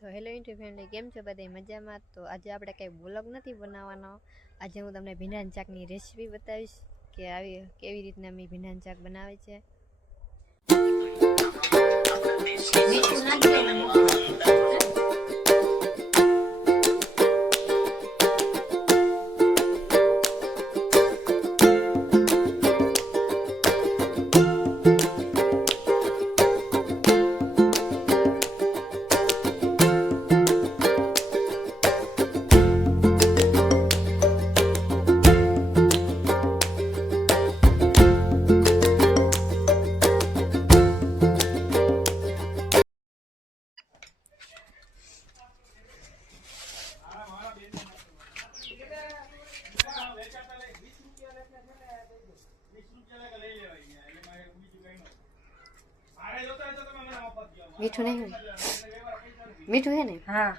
તો hello YouTube family, કેમ છો બધા? મજામાં? તો આજે આપણે કંઈ વ્લોગ નથી બનાવવાનો. આજે હું તમને ભીંડાના શાકની રેસીપી બતાવીશ કે આવી કેવી રીતના અમે ભીંડાના શાક બનાવે છે. मीठू नहीं है? मीठू है नहीं? हाँ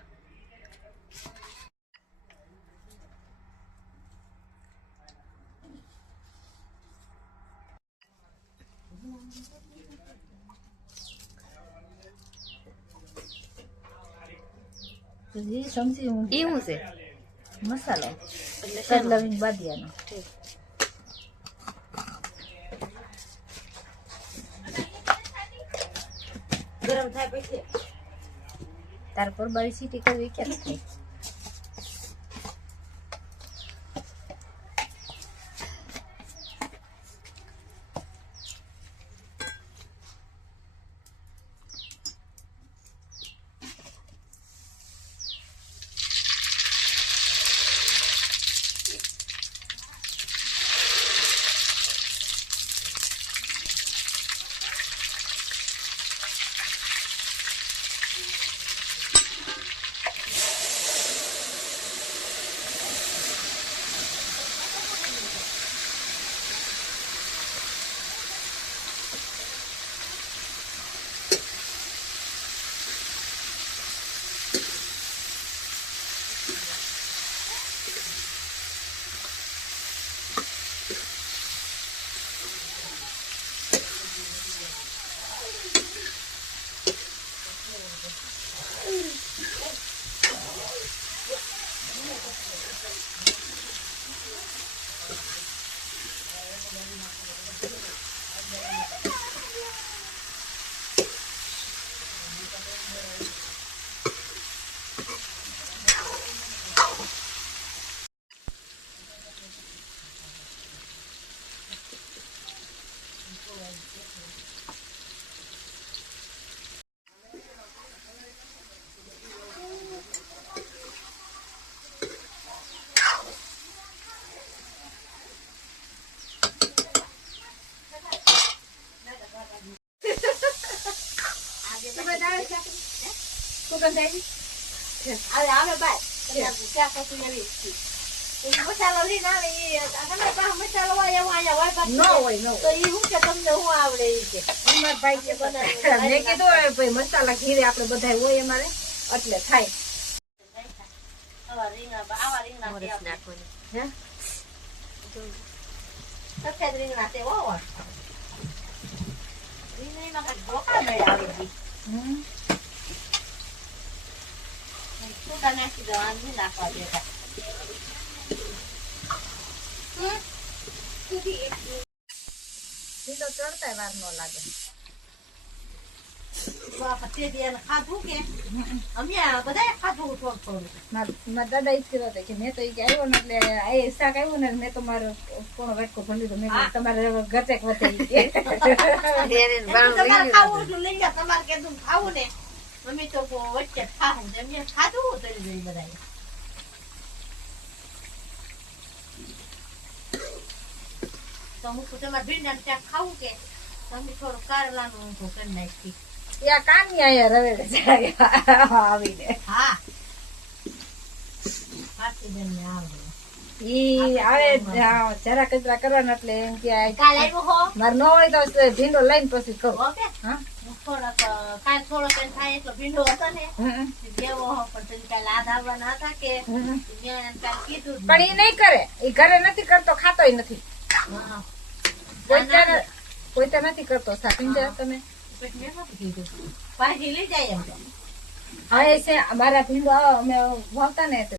ये समझी हूँ ये हूँ से मसाला એટલે कर लविंग बादियानो ठीक गरम થાય પછી તાર પર બળી સીટી કરવી કે થાય અરે આવે બાય ત્યાં કશું એવી મસાલો લઈને આવે એ તમારી પાસે મસાલો હોય એવું અહીંયા હોય ન હોય ન તો એ શું કે તમને શું આવડે એ કે અમાર ભાઈ કે મેં કીધું હવે ભાઈ મસાલા ઘીરે આપણે બધા હોય અમારે એટલે થાય આવા રીંગણા મરચ નાખવાની. હે સફેદ રીંગણા તે હોવ રીંગણીમાં કઈ ઢોકળા મેળ આવી ગઈ સુધા નાખી દેવાનું નહીં નાખવા દેતા સીધો ચડતા વાર ન લાગે ખાધું કે અમે બધા ખાધું થોડું થોડું મારા દાદા ઈ જ કહેતા હતા કે મેં તો ઈ કે આવ્યો ને એટલે આ શાક આવ્યું ને મેં તો મારો કોનો વેટકો ભરી દીધો મેં કીધું તમારે ગચેક વધે ઈ કે એને બાણું લઈ તમારે લીધું. ખાવું એટલું લઈ જાઓ તમારે કીધું ખાવું ને અમે તો વચ્ચે ખાવું એમને ખાધું તરી ગઈ બધા તો હું તમારે ભીંડા ત્યાં ખાવું કે તમે થોડું કારેલાનું તો કરી નાખી યા કાની આયા રવેડે ચડાવ્યા આવીને હા પાછી બેન ને આવડે ઈ આવે જરા કચરા કરવાના એટલે એમ કે કાલે આવ્યો હો મારે ન હોય તો ભીંડો લઈને પછી કરું ઓકે હા થોડોક કાલ થોડોક એમ થાય એટલો ભીંડો હતો ને દેવો હો પણ તમે કાલ આધ આવવાના હતા કે મેં કાલ કીધું જ પણ ઈ નહીં કરે ઈ ઘરે નથી કરતો ખાતોય નથી હા. કોઈ તો નથી કરતો સાચી તમે પછી મેં નહોતું કીધું ભાજી લઈ જાય એમ તો હવે છે મારા ભીંડો અમે વાવતા ને તો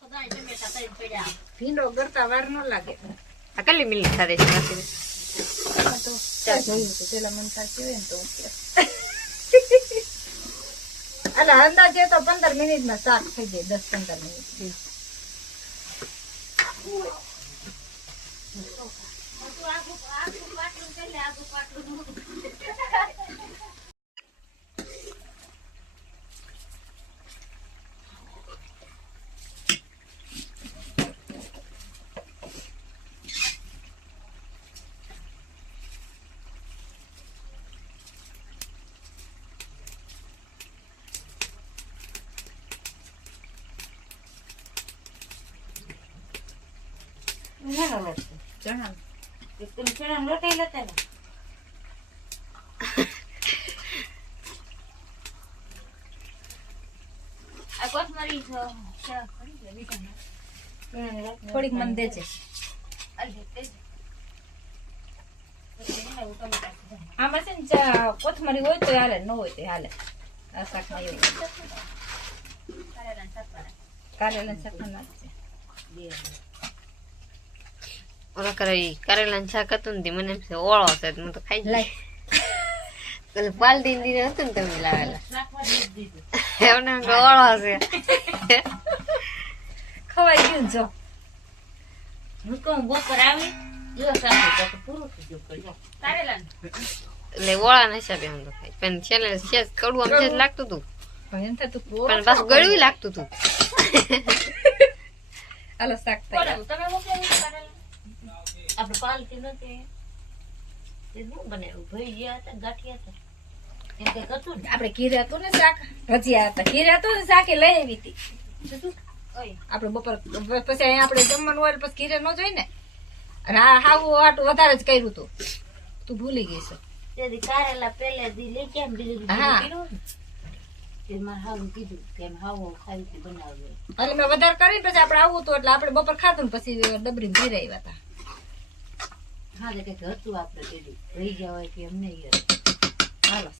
સદાય ટમેટા તઈ પડ્યા. ભીંડો ગરતા વાર ન લાગે. આ કેટલી મિનિટ થાય છે કાકી? આ તો જોયું હતું પેલા મન સાચી હોય ને તો એટલે અંદાજે તો 15 મિનિટમાં શાક થઈ જાય, 10-15 મિનિટ. આગું પાટલું કરી લે, આગું પાટલું. ચણા તમે ચણા લોટાઈ લેતા ને આ કોથમરી થોડીક મન દેજે. આમાં છે ને કોથમરી હોય તો હાલે, ન હોય તો હાલે. આ શાકમાં એવું કારેલાનું શાક નાખજે. ઓલા કરે કરેલા શાક હતું ને મને એમ છે ઓળો છે હું તો ખાઈ લાય જાય. પાલટી દીને હતું ને તમે લાવેલા એમને ઓળો છે. ખવાઈ ગયું જો. હું કહું બપોર આવી જો સાથે તો પૂરું થઈ ગયું કરજો તારેલા એટલે ઓળા ના હિસાબે હું તો ખાઈ. પણ છેલ્લે છે કડવું આમ છે લાગતું હતું, એમ થતું પણ પાછું ગળ્યું લાગતું હતું. હાલો શાક થાય. તમે મોકલી તારેલા આપણે પાલટી નથી એ શું બનાવ્યું ભાઈ ગયા હતા ગાંઠિયા હતા એમ કઈક હતું ને આપણે ઘીરે હતું ને શાક, ભજીયા હતા, ઘીરે હતું ને શાક એ લઈ આવી હતી. આપણે બપોર પછી અહીંયા આપણે જમવાનું હોય પછી ઘીરે ન જોઈ ને. અને આ હાવું આટલું વધારે જ કર્યું હતું, તું ભૂલી ગઈ છે. તેથી કારેલા પહેલે દી લઈ ગયા બીજું હા. એમાં હાવું કીધું કે એમ હાવો ખાવી બનાવ્યો એટલે મેં વધારે કરીને પછી આપણે આવું હતું એટલે આપણે બપોર ખાધું ને પછી ડબરી ઘીરે આવ્યા હતા. હા તો કઈક હતું આપણે કીધું રહી ગયા હોય કે એમ નહીં હાલો